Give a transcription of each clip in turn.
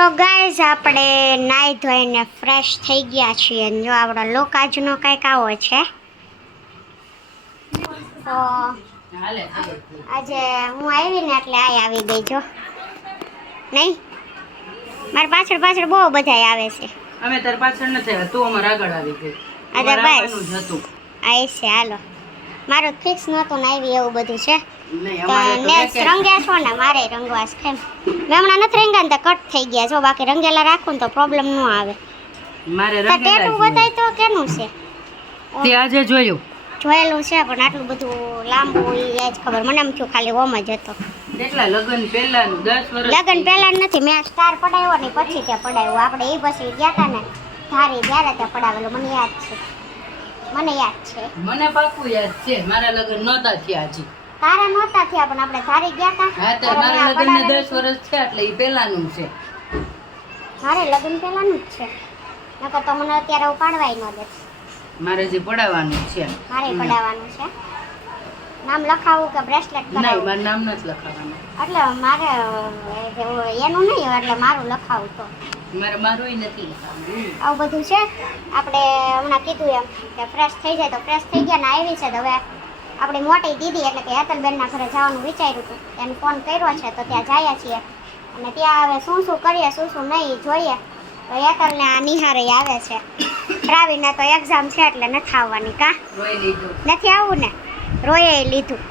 તો ગાઈઝ આપણે નાઈ ધોઈને ફ્રેશ થઈ ગયા છીએ અને જો આપણો લુક આજનો કંઈક આવો છે. તો આજે હું આવી ને એટલે આવી ગઈ જો નહીં મારી પાછળ પાછળ બહુ બધા આવે છે. અમે તાર પાછળ નથી આવ્યા તું અમારા આગળ આવી ગઈ. અરે બસ આ છે હાલો મારું ફિક્સ નહોતું ને આવી એવું બધું છે. નેલ્સ રંગ્યા છો ને મારે રંગવાસ કેમ મેં હમણાં નથી રંગ્યા ને તો કટ થઈ ગયા છો બાકી રંગેલા રાખું ને તો પ્રોબ્લેમ ન આવે. મારે ટેટુ બતાય તો કેનું છે તે આજે જોયેલું છે પણ આટલું બધું લાંબુ એ જ ખબર મને એમ થયું ખાલી ઓમ જ હતો. કેટલા લગન પહેલાનું 10 વર્ષ લગન પહેલા નથી મેં સ્ટાર પડાવ્યો ને પછી ત્યાં પડાવ્યો આપણે એ પછી ગયા હતા ને ધારી ત્યારે ત્યાં પડાવેલો મને યાદ છે. મને પાકું યાદ છે મારા લગન નહોતા થયા હજી. તારા નહોતા થયા પણ આપણે ધારી ગયા હતા. હા તો મારા લગન ને 10 વર્ષ થયા એટલે એ પહેલાનું છે. મારે લગન પહેલાનું જ છે નકર તો મને અત્યારે ઉપાડવાય ન દે. મારે જે પડાવવાનું છે મારે પડાવવાનું છે. નામ લખાવું કે બ્રેસલેટ નહીં કરાવું? મારું નામ નથી લખાવવાનું એટલે મારે એનું નહીં એટલે મારું લખાવું તો મારું નથી લખાવવાનું. આવું બધું છે. આપણે હમણાં કીધું એમ કે ફ્રેશ થઈ જાય તો ફ્રેશ થઈ ગયા ને આવી છે તો હવે આપણી મોટી દીદી એટલે કે હેતલબેનના ઘરે જવાનું વિચાર્યું હતું એને ફોન કર્યો છે તો ત્યાં જઈએ છીએ અને ત્યાં હવે શું શું કરીએ શું શું નહીં જોઈએ. તો હેતલને આ નિહારે આવે છે પ્રાવીને તો એક્ઝામ છે એટલે નથી આવવાની કા નથી આવવું ને રોયે લીધું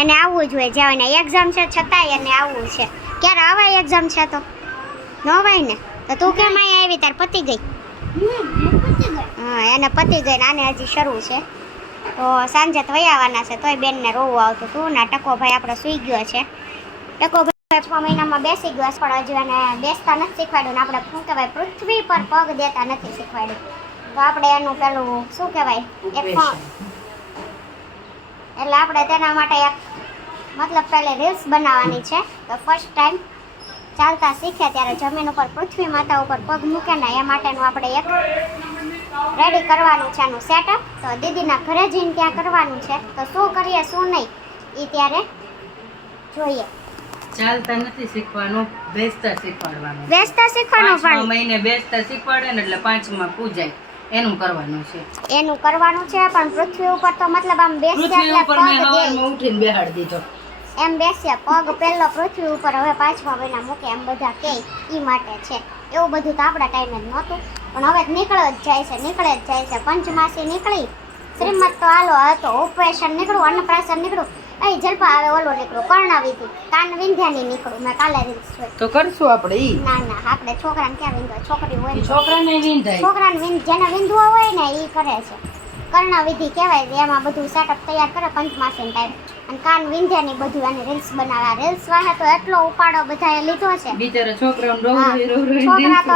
એને આવવું જોઈએ જ્યાં એને એક્ઝામ છે છતાંય એને આવવું છે. ક્યારે આવાય એક્ઝામ છે તો ન અવાય ને તો તું કેમ અહીં આવી તાર પતી ગઈ? હા એને પતી ગઈ ને આને હજી શરૂ છે તો સાંજે તો વહી આવવાના છે તોય બેનને રોવું આવતું હતું ને ટકો ભાઈ આપણે સૂઈ ગયો છે. ટકો ભાઈ 6 મહિનામાં બેસી ગયો પણ હજુ એને બેસતા નથી શીખવાડ્યું ને આપણે શું કહેવાય પૃથ્વી પર પગ દેતા નથી શીખવાડ્યું તો આપણે એનું પેલું શું કહેવાય એટલે આપણે તેના માટે એક મતલબ પહેલે રીલ્સ બનાવવાની છે તો ફર્સ્ટ ટાઈમ ચાલતા શીખે ત્યારે જમીન ઉપર પૃથ્વી માતા ઉપર પગ મૂકે ને એ માટેનું આપણે એક રેડી કરવાનું છે એનું સેટઅપ. તો દીદીના ઘરે જઈને ત્યાં કરવાનું છે તો શું કરીએ શું નહીં એ ત્યારે જોઈએ. ચાલતા નથી શીખવાનું બેસતા શીખવાડવાનું. બેસતા શીખવાનું પણ મહિને બેસતા શીખવાડે ને એટલે 5માં પૂજાય એનું કરવાનું છે પણ પૃથ્વી ઉપર તો મતલબ આમ બેસ્યા એટલે પગ દે ઉઠીને બેહાડી દીધો એમ બેસ્યા પગ પહેલો પૃથ્વી ઉપર હવે 5મા મહિના મૂકે એમ બધા કહે એ માટે છે. એવું બધું તો આપણા ટાઈમે જ નહોતું પણ હવે નીકળે જ જાય છે. પંચમાસી નીકળી શ્રીમદ તો હાલો હતો ઓપરેશન નીકળું અન્નપ્રાશન નીકળું અહીં જલપા આવે ઓલું નીકળું કર્ણાવિધિ કાન વિંધ્યાની નીકળું મેં કાલે રીલ્સ જોઈ. તો કરશું આપણે ઈ ના આપણે છોકરાને ક્યાં વિંધો છોકરી હોય છોકરાને વિંધાય છોકરાને જેને વિંધવા હોય ને એ કરે છે કર્ણાવિધિ કહેવાય એમાં બધું સેટઅપ તૈયાર કરે પંચમાસી ટાઈમ અને કાન વિંધ્યાની બધું એની રીલ્સ બનાવ્યા રીલ્સ વાહે તો એટલો ઉપાડો બધાએ લીધો છે બિચારા છોકરા તો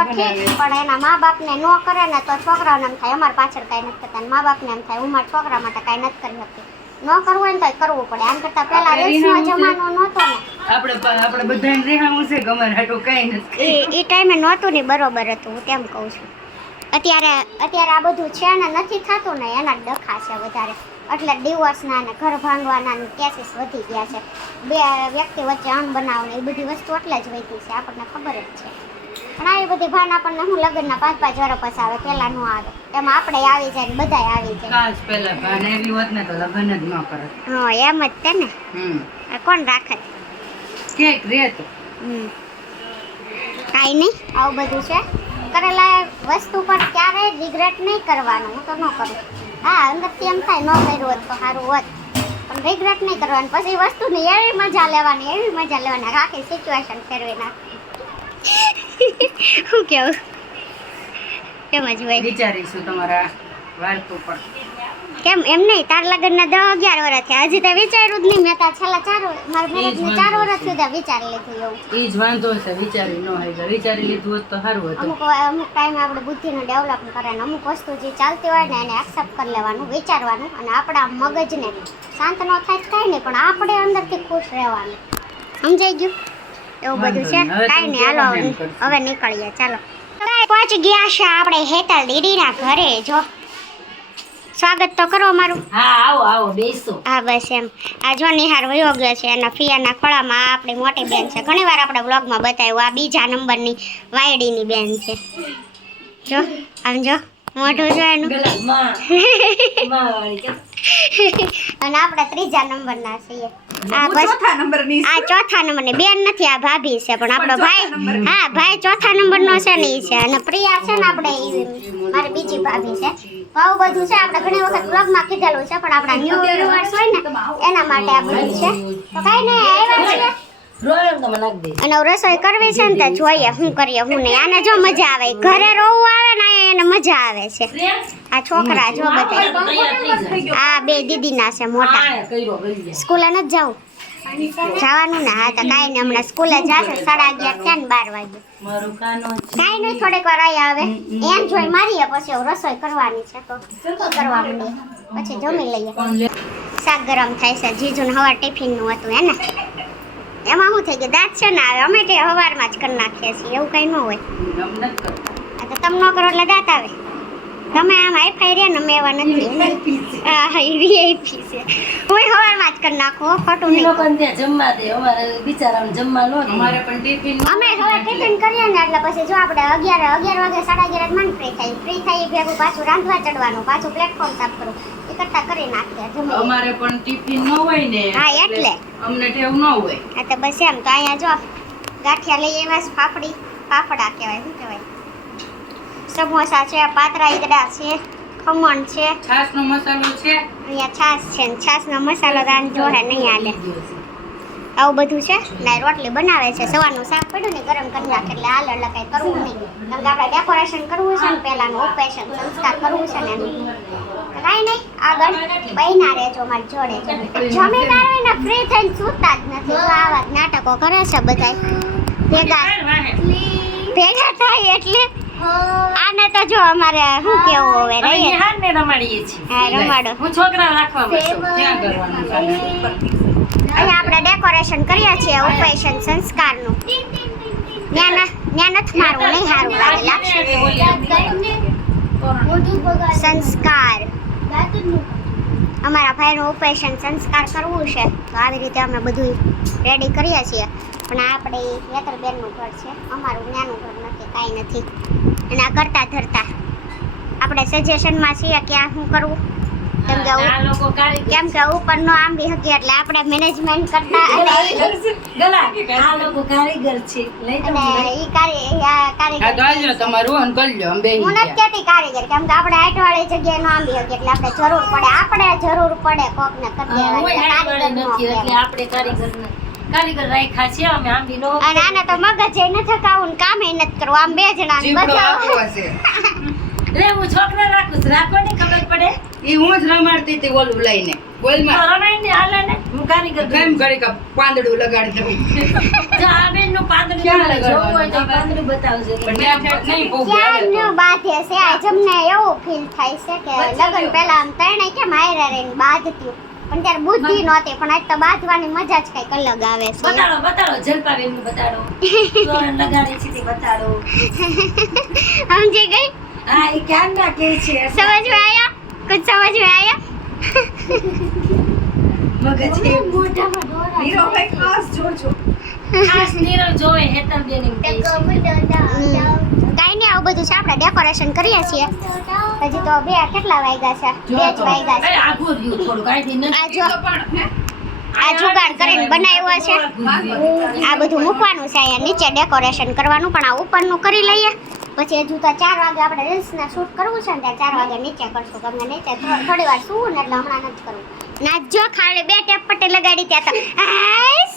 ઠીક પણ એના મા બાપને ન કરે ને તો છોકરાઓને એમ થાય અમારા પાછળ કાંઈ નથી કરતા મા બાપને એમ થાય હું મારા છોકરા માટે કાંઈ નથી કરી શકતી. ન કરવું હોય ને તો કરવું પડે આમ કરતા પેલા રીલ્સનો જમાનો નહોતો ને આપણે બધાને રેહાવું છે ગમર હાટું કઈ નથી એ ટાઈમે નહોતું ને બરોબર હતું હું તેમ કહું છું. અત્યારે આ બધું છે ને નથી થતું ને એના ડખા છે વધારે એટલે ડિવોર્સના ને ઘર ભાંગવાના કેસીસ વધી ગયા છે. બે વ્યક્તિ વચ્ચે અણ બનાવને એ બધી વસ્તુ એટલે જ વધી છે આપણને ખબર જ છે. પણ આવી બધી ભાન આપણને હું લગ્નના 5-5 વર્ષ પછી આવે પહેલા ન આવે એમાં આપણે આવી જાય ને બધાય આવી જાય. કાશ પહેલા ભાન એવી હોત ને તો લગ્ન જ ન કરત. હા એમ જ તે ને આ કોણ રાખે કેક રેત કાંઈ નહીં આવું બધું છે. કરેલા વસ્તુ પર ક્યારેય રિગ્રેટ નહીં કરવાનું હું તો ન કરું. હા અંદરથી એમ થાય ન કર્યું હોત તો સારું હોત પણ રિગ્રેટ નહીં કરવાનું. પછી વસ્તુની એવી મજા લેવાની આખી સિચ્યુએશન ફેરવી નાખી શું કેવું કેમ જ હોય વિચારીશું તમારા વાર્તો પર કેમ એમ નહીં તાર લગ્નના 10-11 વર્ષ થયા હજી તો વિચાર્યું જ નહીં મેં તાર છેલ્લા 4 વર્ષ સુધી વિચારી લીધું એવું એ જ વાંધો છે વિચારી ન હોય વિચારી લીધું હોત તો સારું હતું. અમુક ટાઈમે આપણે બુદ્ધિનું ડેવલપ કરે ને અમુક વસ્તુ જે ચાલતી હોય ને એને એક્સેપ્ટ કરી લેવાનું વિચારવાનું અને આપણા મગજને શાંત ન થાય કાંઈ નહીં પણ આપણે અંદરથી ખુશ રહેવાનું. સમજાઈ ગયું એવું બધું છે કાંઈ નહીં હાલો હવે નીકળીએ ચાલો. પહોંચી ગયા છે આપણે હેતલ દીદીના ઘરે જો સ્વાગત તો કરો અમારું. હા આવો આવો બેસો. હા બસ એમ. આ જો નિહાર વયો ગયો છે અને ફિયાના ખોળામાં આ આપણી મોટી બેન છે. ઘણીવાર આપણે બ્લોગમાં બતાવ્યું. આ બીજા નંબરની વાયડીની બેન છે. જો આમ જો મોઢું જો એનું. માં વાળી કે અને આપણે ત્રીજા નંબરના છીએ. આ બસ આ ચોથા નંબરની બેન નથી, આ ભાભી છે. પણ આપણો ભાઈ, હા ભાઈ ચોથા નંબરનો છે ને ઈ છે. અને પ્રિયા છે ને આપણે ઈ મારી બીજી ભાભી છે. તો આવું બધું છે. આપણે ઘણી વખત બ્લોગમાં કીધેલું છે, પણ આપણા ન્યૂ વ્યુઅર્સ હોય ને એના માટે આ બધું છે. તો કાંઈ નહીં, આવ્યા છીએ રોયમ તમે નાખ દે. અને હવે રસોઈ કરવી છે ને તો જોઈએ શું કરીએ શું નહીં. આને જો મજા આવે, ઘરે રોવું આવે ને અહીંયા એને મજા આવે છે. આ છોકરા જો બધા આ બે દીદીના છે મોટા. હા કઈરો કરી દે. સ્કૂલે નથી જવું જવાનું ને? હા તો કાંઈ નહીં, હમણાં સ્કૂલે જશે. 11:30 થયા ને 12 વાગે. મારું કાનો કાંઈ નહીં, થોડીક વાર અહીંયા આવે એન્જોય મારીએ, પછી હવે રસોઈ કરવાની છે. તો શું કરવા માંડીએ, પછી જમી લઈએ. શાક ગરમ થાય છે. જીજુને સવાર ટિફિનનું હતું એને. એમાં શું થઈ ગયું, દાંત છે ને આવે. અમે તે સવારમાં જ કરી નાખીએ છીએ, એવું કંઈ ન હોય. આ તો તમે ન કરો એટલે દાંત આવે. તમે આમ હાઈફાઈ રહ્યા ને, અમે એવા નથી. હા વીઆઈપી છે. હું સવારમાં જ કરી નાખું, ખોટું ઈ નહીં. લોકોને ત્યાં જમવા દે. અમારે બિચારાને જમવા નો દે. અમારે પણ ટિફિન અમે હવે ટિફિન કરીએ ને એટલે પછી જો આપણે 11 વાગે 11:30 મન ફ્રી થાય ભેગું પાછું રાંધવા ચડવાનું, પાછું પ્લેટફોર્મ સાફ કરવું, એ કરતા કરી નાખીએ જમીએ. અમારે પણ ટિફિન ન હોય ને. હા, એટલે. અમને ટેવ ન હોય. હા તો બસ એમ. તો અહીંયા જો ગાંઠિયા લઈ આવ્યા છે. ફાફડા કહેવાય, શું કહેવાય, સમોસા છે, પાતરા ઈદડા છે, ખમણ છે, છાશનો મસાલો છે. અહીંયા છાશ છે ને છાશનો મસાલો દાન જોહે નહીં હાલે. આવું બધું છે ને. રોટલી બનાવે છે. સવારનું શાક પડ્યું ને ગરમ કરી નાખે એટલે હાલ એટલે કંઈ કરવું નહીં. કેમ કે આપણે ડેકોરેશન કરવું છે ને, પહેલાનું ઓપરેશન સંસ્કાર કરવું છે ને એનું. તો કાંઈ નહીં, આગળ બહેના રહેજો મારી જોડે. જમીન આવે ને ફ્રી થઈને સૂતા જ નથી. જો આવા જ નાટકો કરે છે બધાય ભેગા થાય એટલે. આને તો જો અમારે શું કેવું હવે અમે રહીએ. નિહારને રમાડીએ છીએ. હા રમાડો. હું છોકરા રાખવા બેઠો. ક્યાં કરવાનું છે? અહીંયા આપણે ડેકોરેશન કરીએ છીએ ઓપરેશન સંસ્કારનું. ત્યાં નથી મારવું, નહીં સારું લાગે, લાગશે. સંસ્કાર અમારા ભાઈનું ઓપરેશન સંસ્કાર કરવું છે, તો આવી રીતે અમે બધું રેડી કરીએ છીએ. પણ આપણે યતરબેનનું ઘર છે, અમારું નાનું ઘર નથી, કાંઈ નથી. અને આ કરતા ધરતા આપણે સજેશનમાં છીએ કે આ શું કરવું. કેમ કે આ લોકો કારીગર કેમ કે ઉપર નો આમ બી હકી એટલે આપણે મેનેજમેન્ટ કરતા અને ગલા આ લોકો કારીગર છે. લઈ જાઓ. ઈ કારીગર હા તો હાલો તમારું ઓન કરી લો. અમે બેહી હું નથી ગયા. કહેતી કારીગર, કેમ કે આપણે હાઈટવાળી જગ્યાએ નો આંબી હકી એટલે આપણે જરૂર પડે કોકને કરી હું દેવાની. હાઈટવાળી કારીગર નો નથી એટલે કહેવાય. આપણે કારીગર રાખ્યા છે. અમે આંબી નો અને આને તો મગજ નથી થકાવું ને કામે નથી કરવું. આમ બે જણા જીભડો આખો હશે. લે હું છોકરા રાખું છું. રાખો ને ખબર પડે. ઈ હું જ રમાડતી હતી ઓલું લઈને. તો બોલમાં રમાઈને ને હાલે ને હું કારીગર કેમ ઘડીક પાંદડું લગાડી દઉં. જો આ બેનનું પાંદડું ક્યાં તમારે જોવું હોય તો લગાડવાનું? પાંદડું બતાવજો. પણ ત્યાં ઠેઠ નહીં ભોગ આવે તો. ક્યારનું બાધે છે. આજ અમને એવું ફીલ થાય છે કે લગ્ન પહેલા આમ ત્રણેય કેમ હારે રહીને બાંધતી, પણ ત્યારે બુદ્ધિ નહોતી. પણ આજ તો બાંધવાની મજા જ કંઈક અલગ આવે છે. બતાડો જલપાબેનનું બતાડો. તોરણ લગાડે છે તે બતાડો. સમજી ગઈ? હા એ ક્યાં ના કે છે समझ में आया? कुछ समझ में आया? મગજ ખાસ નીરવ જોવે હેતલબેન એમ કહે છે. કાંઈ નહીં, આવું બધું છે. આપણે ડેકોરેશન કરીએ છીએ. હજી તો કેટલા વાગ્યા છે? 2 જ વાગ્યા છે. અરે આઘું રહ્યું થોડું કાંઈ નથી. આ જો આ જુગાડ કરીને બનાવ્યો છે. આ બધું મૂકવાનું છે અહીંયા નીચે ડેકોરેશન કરવાનું, પણ આ ઉપરનું કરી લઈએ. પછી હજુ તો 4 વાગે આપણે રીલ્સના શૂટ કરવું છે ને ત્યાં 4 વાગે નીચે કરશું. ગમે નીચે થોડી વાર સુવું ને એટલે હમણાં નથી કરવું. નાચજો ખાલી 2 ટેપ પટ્ટી લગાડી ત્યાં તો હાઈસ.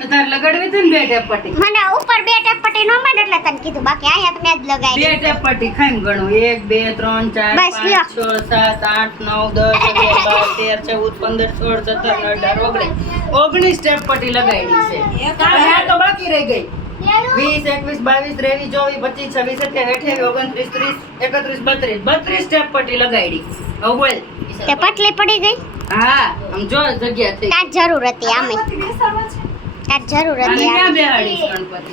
તો તારે લગાડવી હતી ને 2 ટેપ પટ્ટી. મને ઉપર 2 ટેપ પટ્ટી નો મળે એટલે તને કીધું, બાકી અહીંયા તો મેં જ 2 લગાડી. ટેપ પટ્ટી ખાઈમ ગણું. 1 2 3 4 બસ 5 લ્યો. 6 7 8 9 10 11 12 13 14 15 16 17 18 19 ટેપ પટ્ટી લગાડી છે. અને આ તો બાકી રહી ગઈ. 20 21 22 23 24 25 26 27 28 29 30 31 32 ટેપ પટ્ટી લગાડી. હવે બોલ. તે પટલી પડી ગઈ. હા આમ જો જગ્યા થઈ. તાર જરૂર હતી આમે. તાર જરૂર આને હતી ક્યાં આમે. બેહાડીશ ગણપતિ?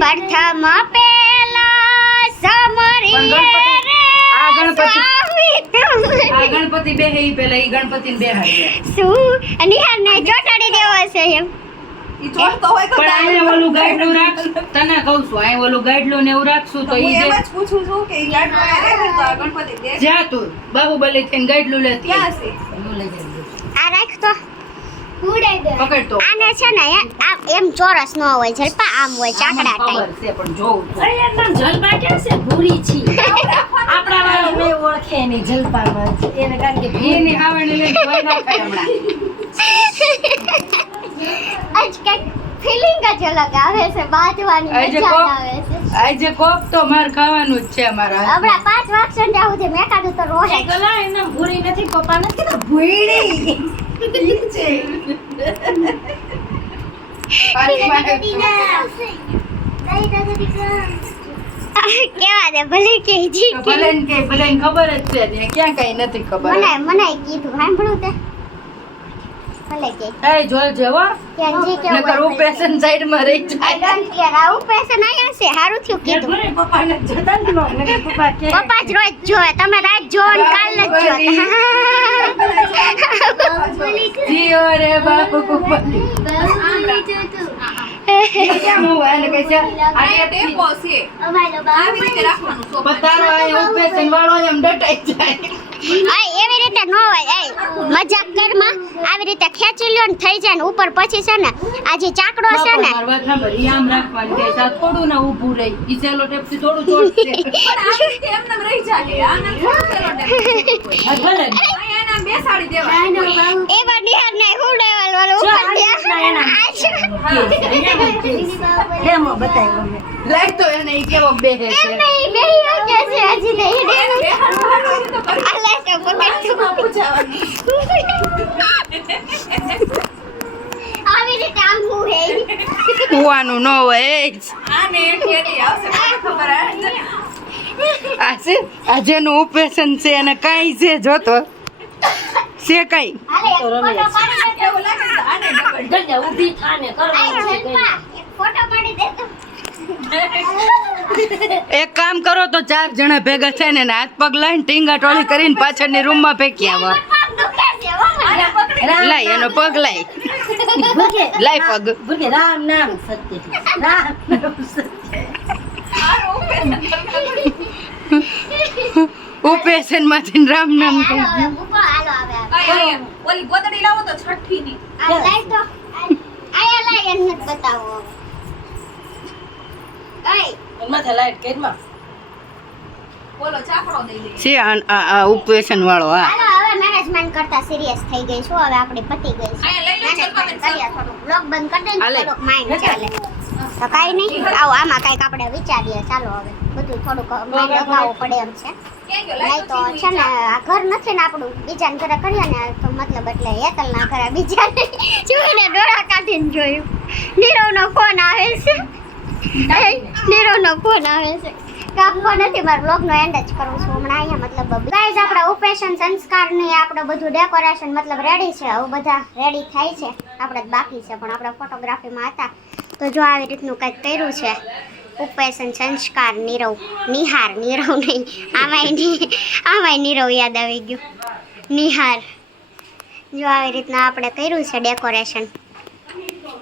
પ્રથમ પેલા સમરીએ પણ ગણપતિ- રે આ ગણપતિ બેહે ઈ પેલા ઈ ગણપતિને બેહાડ્યા. શું નિહારને ચોટાડી દેવો છે એમ ઈ જોડતો હોય તો પણ અહીંયા ઓલું ગાઈડલું રાખશું. તને કહું છું અહીંયા ઓલું ગાઈડલું ને એવું રાખશું તો હું ઈ એમ જે જ પૂછું છું કે ઈ ગાડમાં રહે છે તો આ ગણપતિ દે જા તું બાહુબલી થઈને ગાઈડલું લેતી ક્યાં છે? હું લઈ જઈશ. આ રાખ તો ઉડાઈ દે પકડ તો. આને છે ને આ એમ ચોરસ ન હોય જલપા આમ હોય ચાકડા આમાં ટાઈપ ખબર છે પણ જોઉં છું. અરે યાર નામ જલપા કેમ છે ભૂરી છી આપણા વાળો મેં ઓળખે નહીં જલપામાં જ. એને કારણ કે ભૂરી એની હાવણી લઈને કોઈ ના ખાય હમણાં. આજ કઈક ફીલિંગ જ અલગ આવે છે બાજવાની આજે મજા કોક- આવે છે આજે કોક તો માર ખાવાનું જ છે અમારા હમણાં 5 વાગશે ને ત્યાં સુધી મેકાદું તો રોહે એ ગલા એના ભૂરી નથી પપ્પા નથી કીધું ભૂરી કેવા દે ભલે કે જી તો ભલે ને કે ભલે ને ખબર જ છે ને ક્યાં કઈ નથી ખબર મને કીધું સાંભળું તે ભલે કે એ જોલ જેવો કે જી કેવું નકર ઉપેશન સાઈડ માં રહી જાય આઈ ડોન્ટ કેર આવું પેશન આયા છે હારું થયું કીધું ભૂરી પપ્પાને જોતા જ ન નકર પપ્પા કે પપ્પા જ રોજ જોવે તમે રાત જોવો ને કાલ જ જોતા જીઓ રે બાપુ બલી કેમ હોય એને કહે છે આ આ ટેપો છે આવી રીતે રાખવાનું સોફા પતારો આ ઉપેશન વાળો એમ ડટાઈ જાય એવી રીતે ન હોય મજાક કરમાં આવી રીતે ખેંચી લ્યો ને થઈ જાય ને ઉપર પછી છે ને આ જે ચાકડો છે ને મારી વાત સાંભળ, ઈ આમ રાખવાની કે સા થોડું ના ઊભું રહી ઈ સેલો ટેપથી થોડું ચોટશે પણ આ રીતે એમને એમ રહી જાય આના થોડું પેલો ટેપ હા, ભલે અહીંયા એના બેસાડી દેવાય એવા નિહાર ને હું લેવલ વાળો ઉપર લેમો બતાવી ગમે લાઈટ તો એને ઈ કેવો બેહે છે નહીં બેહી કે છે હજી નહીં બેહાડવાનું હોય તો કરી અલે તો પકડ પૂછાવાનું આવી રીતે આમ હું હે કુવાનું ન હોય એ જ. આને ઠેલી આવશે મને ખબર આવે આ છે આ જેનું ઓપરેશન છે એને કાંઈ છે જોતો છે કાંઈ હાલે એક ફોટો પાડી દે એવું લાગે છે આને ડબલ ગંજા ઊભી થાને આય કરવાનું છે જલપા એક ફોટો પાડી દે તો એક કામ કરો તો 4 જણા ભેગા થઈને એને હાથ પગ લઈને ટીંગા ટોળી કરીને પાછળની રૂમમાં ફેંકી આવો પગ દુખે છે હો લાય એનો પગ લાય ભૂગે લાય પગ ભૂગે રામ નામ સત્ય રામ નામ સત્ય ઓપરેશન માંથી રામ નામ કહી હાલો બુકો હાલો આવે ઓલી ગોદડી લાવો તો છઠ્ઠી ની આ લાઈ તો આયા લાઈ એને બતાવો ઓય માથે લાઈટ કેડમાં બોલો ચાકડો દઈ દે છે આ ઓપરેશન વાળો હા હાલો હવે મેનેજમેન્ટ કરતા સિરિયસ થઈ ગઈ છું હવે આપણે પતી ગઈ છે અહીંયા લઈ લો મેનેજમેન્ટ કરીએ થોડું બ્લોગ બંધ કરી દઈએ હાલે. થોડુંક માઇન્ડ ચાલે તો કાંઈ નહીં આવો આમાં કાંઈક આપણે વિચારીએ ચાલો હવે બધું થોડુંક માઇન્ડ લગાવવું પડે એમ છે ક્યાં ગયો નહીં તો છે ને આ ઘર નથી ને આપણું બીજાના ઘરે કરીએ ને તો મતલબ એટલે હેતલના ઘરે બીજાને જોઈને ડોળા કાઢીને જોયું નીરવનો ફોન આવે છે નીરવનો ફોન આવે છે કાપવો નથી મારા બ્લોગનો એન્ડ જ કરું છું હમણાં અહીંયા મતલબ ગાઈઝ આપણા ઓપરેશન સંસ્કારની આપણું બધું ડેકોરેશન મતલબ રેડી છે હવે બધા રેડી થાય છે આપણે જ બાકી છે પણ આપણે ફોટોગ્રાફીમાં હતા તો જો આવી રીતનું કંઈક કર્યું છે ઓપરેશન સંસ્કાર નિહાર નીરવ નહીં આમાંય નીરવ યાદ આવી ગયું નિહાર જો આવી રીતના આપણે કર્યું છે ડેકોરેશન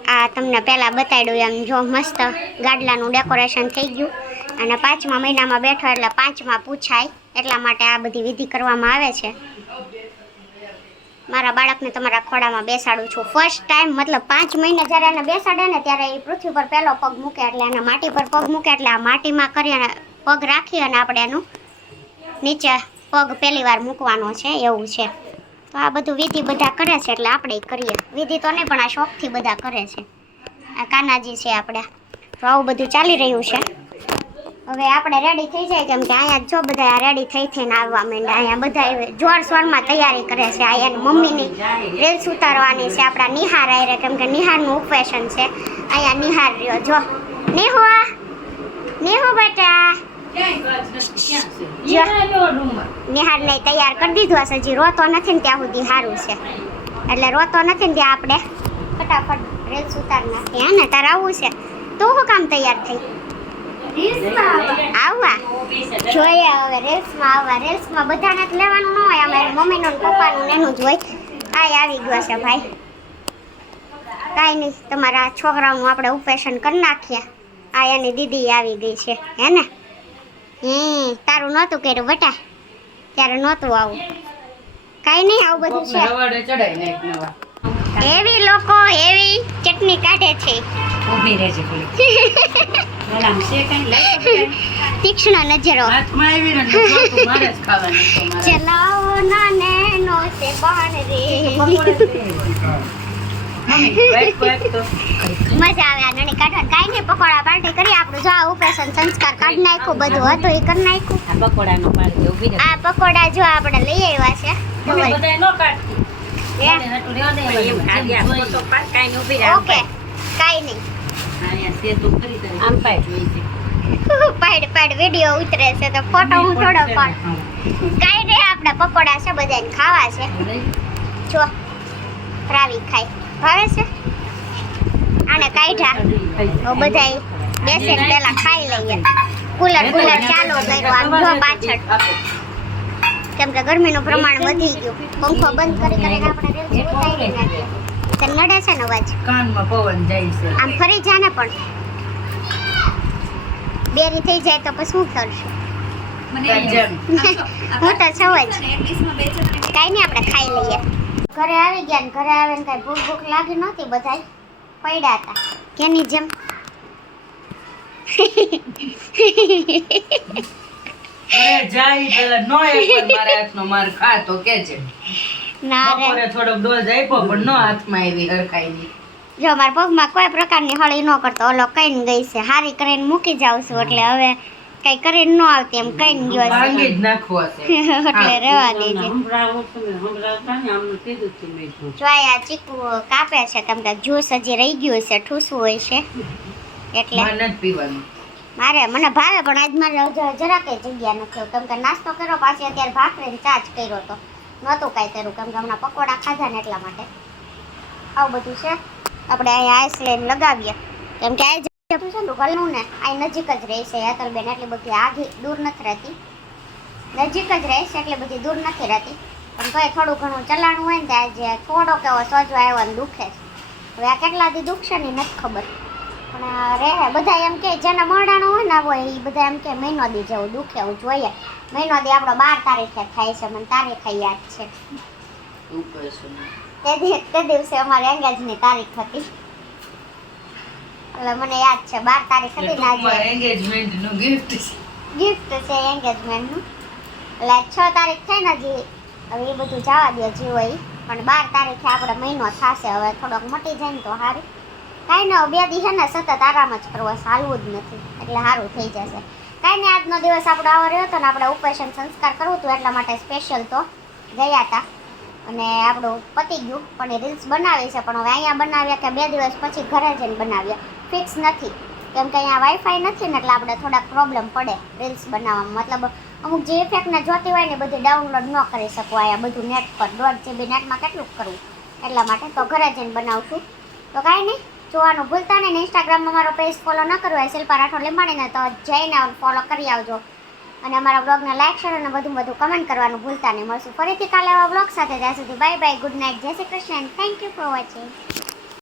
આ તમને પહેલાં બતાડ્યું એમ જો મસ્ત ગાડલાનું ડેકોરેશન થઈ ગયું અને 5મા મહિનામાં બેઠો એટલે 5મા પૂછાય એટલા માટે આ બધી વિધિ કરવામાં આવે છે મારા બાળકને તમારા ખોડામાં બેસાડું છું ફર્સ્ટ ટાઈમ મતલબ 5 મહિને જ્યારે એને બેસાડે ને ત્યારે એ પૃથ્વી પર પહેલો પગ મૂકે એટલે એને માટી પર પગ મૂકે એટલે આ માટીમાં કરી અને પગ રાખી અને આપણે એનું નીચે પગ પહેલી વાર મૂકવાનો છે એવું છે તો આ બધું વિધિ બધા કરે છે એટલે આપણે કરીએ વિધિ તો નહીં પણ આ શોખથી બધા કરે છે આ કાનાજી છે આપણે તો આવું બધું ચાલી રહ્યું છે હવે આપણે રેડી થઈ જાય કેમ કે અહીંયા જો બધા રેડી થઈને આવવા માંડ્યા અહીંયા બધા જોર શોરમાં તૈયારી કરે છે આ એની મમ્મીની રીલ્સ ઉતારવાની છે આપણા નિહાર આયરે કેમ કે નિહારનું ઓપરેશન છે અહીંયા નિહાર રહ્યો જો નિહુ બેટા નિહારને તૈયાર કરી દીધું હશે હજી રોતો નથી ને ત્યાં સુધી સારું છે એટલે રોતો નથી ને ત્યાં આપણે ફટાફટ રીલ્સ ઉતારી નાખીએ હે ને તારે આવવું છે તો શું કામ તૈયાર થઈ આવવા જોઈએ હવે રીલ્સમાં આવવા. રીલ્સમાં બધાને જ લેવાનું ન હોય, અમારી મમ્મીનું ને પપ્પાનું ને એનું જ હોય. આ આવી ગયો છે ભાઈ. કાંઈ નહીં, તમારા છોકરાઓનું આપણે ઓપરેશન કરી નાખ્યા. આ એની દીદી આવી ગઈ છે હે ને? તારું નહોતું કર્યું બટા, ત્યારે નહોતું આવું. કાંઈ નહીં, આવું બધું છે. રવાડે ચડાઈ નાખ નવા. એવી લોકો એવી ચટણી કાઢે છે. ઊભી રહેજે ઓલામ છે કઈ લઈ તીક્ષ્ણ નજરો. હાથમાં આવી ને તો તું મારે જ ખાવાની તો મારે. ચલાવો ના નેનો સે બાણ રે. મમ્મી વેટ વેટ તો મજા આવે આ નણી કાઢવા. કાંઈ નહીં, પકોડા પાર્ટી કરી. આપણું જો આ ઓપરેશન સંસ્કાર કાઢી નાખ્યું, બધું હતું એ કરી નાખ્યું. આ પકોડાનો પાડી દે ઊભી રહે આ પકોડા જો આપણે લઈ આવ્યા છે. તમે બધાય નો કાઢતી એ, મને નતું રહેવા દે એમ ખાધ્યા ફોટો પાડ કાઈ ને ઊભી રહે ઓકે, કાંઈ નહીં. અહીંયા સે તો ખરી તને આમ પાડ. જોઈ છે. પાડ વિડીયો ઉતરે છે તો ફોટો હું થોડો પાડ. કાંઈ નહીં, આપણે પકોડા છે બધાને ખાવા છે. જો રાવી ખાય ભાવે છે. આને કાઢ્યા તો બધાય બેસીને પેલા ખાઈ લઈએ. કુલર ચાલુ કર્યું આમ જો પાછળ, કેમ કે ગરમીનું પ્રમાણ વધી ગયું. પંખો બંધ કરીને આપણે રેલ્સ ઉતારી નાખીએ. તે નડે છે ને અવાજ? કાનમાં પવન જાય છે. આમ ફરી જાને પણ બેરી થઈ જાય તો પછી શું કરશું? જેમ હું તો સૌ જ. ઇંગ્લિશમાં બે છે કાંઈ નહીં, આપણે ખાઈ લઈએ. ઘરે આવી ગયા ને ઘરે આવીને કાંઈ ભૂખ લાગી નહોતી, બધાય પડ્યા હતા કેની જેમ. અરે જાય પેલા નો એકવાર મારા હાથનો માર ખા તો કે છે. ના રે, બપોરે થોડોક ડોઝ આપ્યો પણ નો હાથમાં આવી હરખાઈ. જો મારા પગમાં કોઈ પ્રકારની હળી ન કરતો, ઓલો કઈને ગઈ છે. હારી કરીને મૂકી જાઉં છું એટલે હવે કઈ કરીને ન આવતી, એમ કઈને ગયો ભાંગી છે જ નાખવો છે. એટલે રહેવા દેજે. જો આ ચીકુ કાપે છે કેમ કે જ્યુસ હજી રહી ગયું છે, ઠૂસવું હોય છે એટલે. મારે નથી પીવાનું. મને ભાવે પણ આજ મારે જરાકે જગ્યા નથી, કેમ કે નાસ્તો કર્યો પાછી અત્યારે ભાખરીને ચા જ કર્યો તો નહોતું કાંઈ કર્યું, કેમ કે હમણાં પકોડા ખાધા ને એટલા માટે. આવું બધું છે. આપણે અહીંયા આઈસ લઈને લગાવીએ, કેમ કે આ છે ને ગળનું ને આ નજીક જ રહે છે. યાતલબેન એટલી બધી આઘી દૂર નથી રહેતી, નજીક જ રહે છે એટલે બધી દૂર નથી રહેતી. પણ તોય થોડું ઘણું ચલાણું હોય ને ત્યાં જે થોડોક એવો સોજો આવ્યો ને દુખે છે. હવે આ કેટલા દી દુખશે ને નથી ખબર, પણ રહે. બધા એમ કે જેના મરડાનો હોય ને હોય એ બધા એમ કે મહિનો દી જેવું દુખે. હું જોઈએ મહિનો દી આપણો 12 તારીખે થાય છે, મને તારીખ યાદ છે. તે દિવસે અમારે એંગેજની તારીખ હતી એટલે મને યાદ છે 12 તારીખ હતી ને આજે એન્ગેજમેન્ટ નું ગિફ્ટ ગિફ્ટ છે એંગેજમેન્ટનું. એટલે 6 તારીખ થઈ ને હજી, હવે એ બધું જવા દે જે હોય ઈ. પણ 12 તારીખે આપણે મહિનો થશે. હવે થોડોક મટી જાય ને તો સારું. કાંઈ નહીં, 2 દી છે ને સતત આરામ જ કરવો, ચાલવું જ નથી એટલે સારું થઈ જશે. કાંઈ નહીં, આજનો દિવસ આપણો આવો રહ્યો હતો ને આપણે ઓપરેશન સંસ્કાર કરવું હતું એટલા માટે સ્પેશિયલ તો ગયા હતા અને આપણું પતી ગયું. પણ એ રીલ્સ બનાવી છે, પણ હવે અહીંયા બનાવ્યા કે 2 દિવસ પછી ઘરે જઈને બનાવ્યા ફિક્સ નથી, કેમ કે અહીંયા વાઈફાઈ નથી ને એટલે આપણે થોડાક પ્રોબ્લેમ પડે રીલ્સ બનાવવામાં. મતલબ અમુક જે ઇફેક્ટને જોતી હોય ને બધી ડાઉનલોડ ન કરી શકું અહીંયા બધું નેટ પર. 1.5 GB નેટમાં કેટલું કરવું, એટલા માટે તો ઘરે જઈને બનાવશું. તો કાંઈ નહીં, જોવાનું ભૂલતા નહીં. ઇન્સ્ટાગ્રામમાં મારો પેજ ફોલો ન કરવો હોય શિલ્પા રાઠોડ લીંબાણીને તો જઈને ફોલો કરી આવજો. અને અમારા બ્લોગને લાઈક શેર અને બધું કમેન્ટ કરવાનું ભૂલતા નહીં. મળશું ફરીથી કાલે આવા બ્લોગ સાથે. ત્યાં સુધી બાય બાય, ગુડ નાઇટ, જય Shri Krishna and thank you for watching.